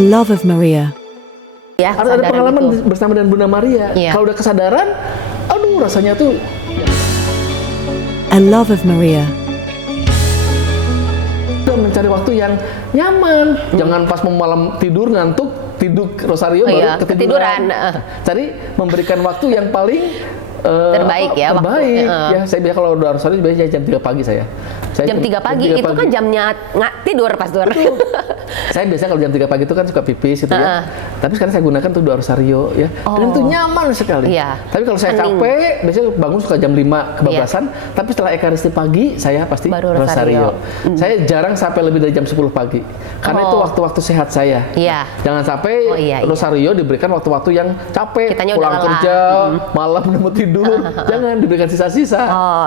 love of Maria. Ya, Harus ada pengalaman itu. bersama dengan Bunda Maria. Iya. Kalau udah kesadaran, aduh rasanya tuh A love of Maria. udah mencari waktu yang nyaman. Jangan pas mau malam tidur ngantuk, tidur rosario baru ketiduran. Cari memberikan waktu yang paling terbaik ya, terbaik. waktu. Ya, saya biasa kalau udah rosario biasanya jam 3 pagi saya. Jam 3 pagi itu kan jamnya nggak tidur Pastor. Saya biasanya kalau jam 3 pagi itu kan suka pipis gitu ya. Tapi sekarang saya gunakan tuh doa rosario ya. Dan itu nyaman sekali. Iya. Tapi kalau saya capek, biasanya bangun suka jam 5 kebablasan. Tapi setelah ekaristi pagi, saya pasti baru rosario. Saya jarang sampai lebih dari jam 10 pagi. Karena itu waktu-waktu sehat saya. Iya. Jangan sampai rosario diberikan waktu-waktu yang capek. Kitanya pulang udah kerja, malam udah mau tidur. Jangan diberikan sisa-sisa.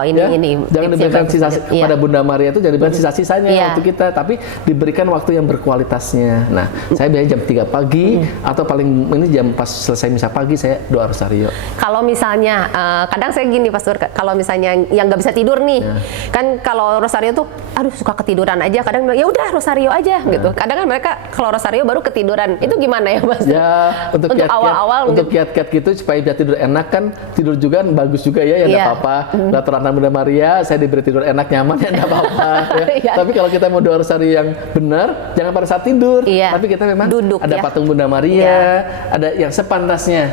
Ini. Jangan diberikan sisa pada Bunda Maria itu, jangan diberikan sisa-sisanya untuk kita, tapi diberikan waktu yang berkualitasnya. Nah, saya biasanya jam 3 pagi atau paling ini jam pas selesai misa pagi saya doa rosario. Kalau misalnya kadang saya gini Pastor, kalau misalnya yang nggak bisa tidur nih, kan kalau rosario tuh aduh suka ketiduran aja, kadang bilang ya udah rosario aja gitu. Kadang kan mereka kalau rosario baru ketiduran. Itu gimana ya Mas? Ya, untuk awal-awal untuk kiat-kiat gitu supaya bisa tidur enak kan, tidur juga bagus juga ya, enggak apa-apa. Terantang Bunda Maria, saya diberi tidur enak nyaman ya enggak apa-apa ya. Tapi kalau kita mau doa rosario yang benar, jangan pada saat tidur. Tapi kita memang duduk, ada patung Bunda Maria, ada yang sepantasnya.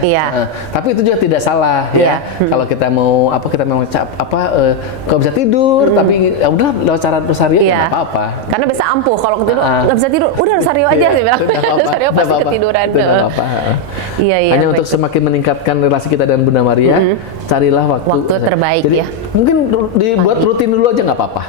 Tapi itu juga tidak salah ya. Kalau kita mau kita mau kalau bisa tidur tapi ya udah lewat cara rosario ya enggak apa-apa. Karena bisa ampuh kalau tidur nggak bisa tidur, udah rosario aja saya bilang. Rosario pasti ketiduran. Hanya untuk semakin meningkatkan relasi kita dengan Bunda Maria, carilah waktu terbaik. Jadi, mungkin dibuat rutin dulu aja nggak apa-apa.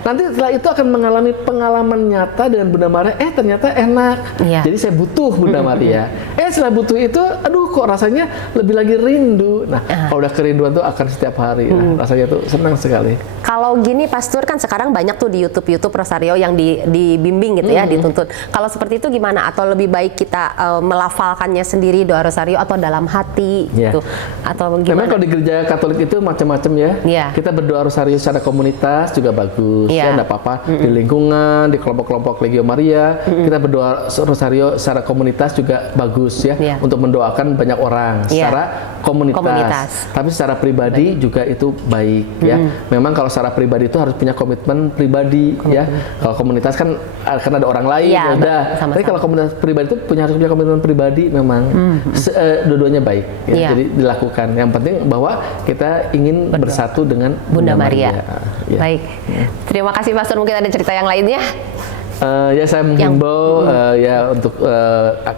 Nanti setelah itu akan mengalami pengalaman nyata dengan Bunda Maria. Ternyata enak. Jadi saya butuh Bunda Maria. Setelah butuh itu, aduh kok rasanya lebih lagi rindu. Nah, kalau udah kerinduan tuh akan setiap hari. Rasanya tuh senang sekali. Kalau gini Pastor kan sekarang banyak tuh di YouTube rosario yang dibimbing gitu ya, dituntut. Kalau seperti itu gimana? Atau lebih baik kita melafalkannya sendiri doa rosario atau dalam hati gitu? Atau gimana? Memang kalau di gereja Katolik itu macam-macam ya. Kita berdoa rosario secara komunitas juga bagus. Ya, enggak apa-apa. Di lingkungan, di kelompok-kelompok Legio Maria, kita berdoa rosario secara komunitas juga bagus ya. Untuk mendoakan banyak orang secara komunitas. Tapi secara pribadi juga itu baik ya. Memang kalau secara pribadi itu harus punya komitmen pribadi ya. Kalau komunitas kan karena ada orang lain ya udah. Tapi kalau komunitas pribadi itu harus punya komitmen pribadi memang dua-duanya baik ya. Jadi dilakukan. Yang penting bahwa kita ingin bersatu dengan Bunda Maria. Baik. Terima kasih Pastor, mungkin ada cerita yang lainnya? Ya saya menghimbau ya untuk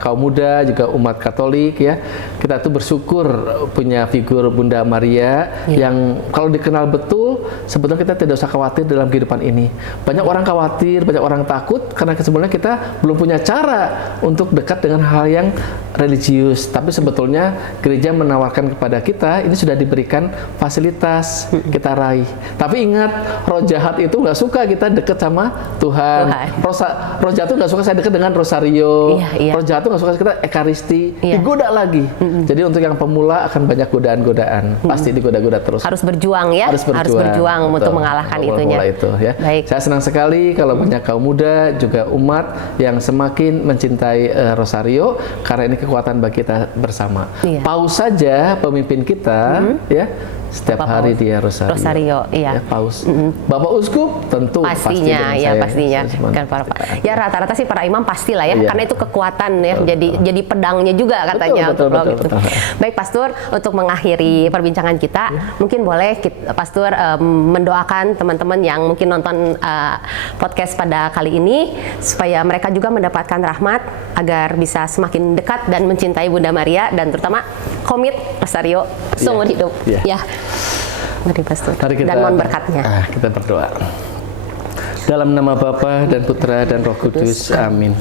kaum muda juga umat Katolik ya, kita tuh bersyukur punya figur Bunda Maria yang kalau dikenal betul sebetulnya kita tidak usah khawatir dalam kehidupan ini. Banyak orang khawatir, banyak orang takut karena sebenarnya kita belum punya cara untuk dekat dengan hal yang religius. Tapi sebetulnya gereja menawarkan kepada kita ini sudah diberikan fasilitas kita raih. Tapi ingat, roh jahat itu nggak suka kita dekat sama Tuhan. Roh jahat itu nggak suka saya dekat dengan rosario. Roh jahat itu nggak suka kita ekaristi. Digoda lagi. Jadi untuk yang pemula akan banyak godaan-godaan. Pasti digoda-goda terus. Harus berjuang ya. Harus berjuang untuk mengalahkan itunya. Itu ya. Saya senang sekali kalau banyak kaum muda juga umat yang semakin mencintai rosario karena ini kekuatan bagi kita bersama. Paus saja pemimpin kita ya. Setiap hari dia rosario. Ya, paus. Bapak uskup tentu pastinya kan ya rata-rata sih para imam pastilah ya, karena itu kekuatan ya, jadi pedangnya juga katanya. Betul. Baik Pastor, untuk mengakhiri perbincangan kita, mungkin boleh Pastor mendoakan teman-teman yang mungkin nonton podcast pada kali ini supaya mereka juga mendapatkan rahmat agar bisa semakin dekat dan mencintai Bunda Maria dan terutama komit rosario seumur hidup. Mari Pastor, dan mohon berkatnya. Kita berdoa. Dalam nama Bapa dan Putra dan Roh Kudus, amin.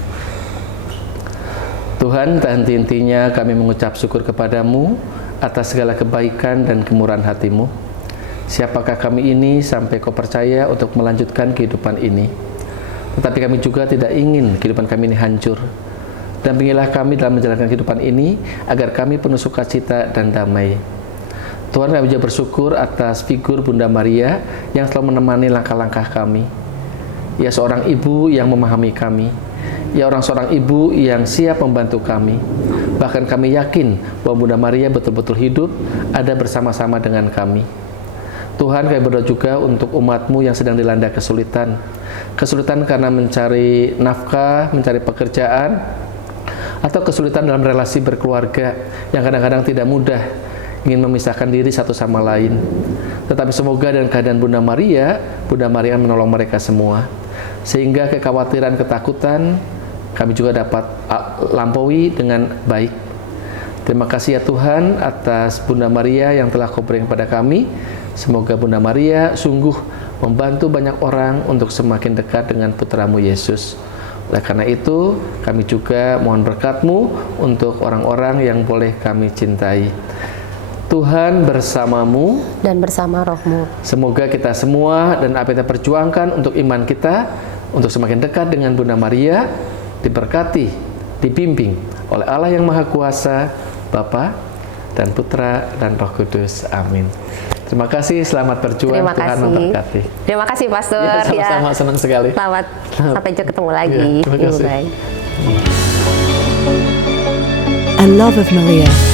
Tuhan, tak henti-hentinya kami mengucap syukur kepadamu atas segala kebaikan dan kemurahan hatimu. Siapakah kami ini sampai kau percaya untuk melanjutkan kehidupan ini? Tetapi kami juga tidak ingin kehidupan kami ini hancur. Dampingilah kami dalam menjalankan kehidupan ini agar kami penuh sukacita dan damai. Tuhan, kami juga bersyukur atas figur Bunda Maria yang selalu menemani langkah-langkah kami. Ia seorang ibu yang memahami kami. ya orang seorang ibu yang siap membantu kami. Bahkan kami yakin bahwa Bunda Maria betul-betul hidup, ada bersama-sama dengan kami. Tuhan, kami berdoa juga untuk umat-Mu yang sedang dilanda kesulitan. Kesulitan karena mencari nafkah, mencari pekerjaan, atau kesulitan dalam relasi berkeluarga yang kadang-kadang tidak mudah, ingin memisahkan diri satu sama lain. Tetapi semoga dengan keadaan Bunda Maria menolong mereka semua. Sehingga kekhawatiran, ketakutan kami juga dapat lampaui dengan baik. Terima kasih ya Tuhan atas Bunda Maria yang telah Kau berikan kepada kami. Semoga Bunda Maria sungguh membantu banyak orang untuk semakin dekat dengan putra-Mu Yesus. Oleh karena itu, kami juga mohon berkat-Mu untuk orang-orang yang boleh kami cintai. Tuhan bersamamu Dan bersama roh-Mu. Semoga kita semua dan apa yang kita perjuangkan untuk iman kita, untuk semakin dekat dengan Bunda Maria, diberkati, dibimbing oleh Allah yang Maha Kuasa, Bapa dan Putra dan Roh Kudus. Amin. Terima kasih, selamat berjuang. Terima Tuhan kasih. memberkati. Terima kasih Pastor. Ya, sama-sama, senang sekali. Selamat sampai ketemu lagi. Ya, terima kasih. Bye. A Love of Maria.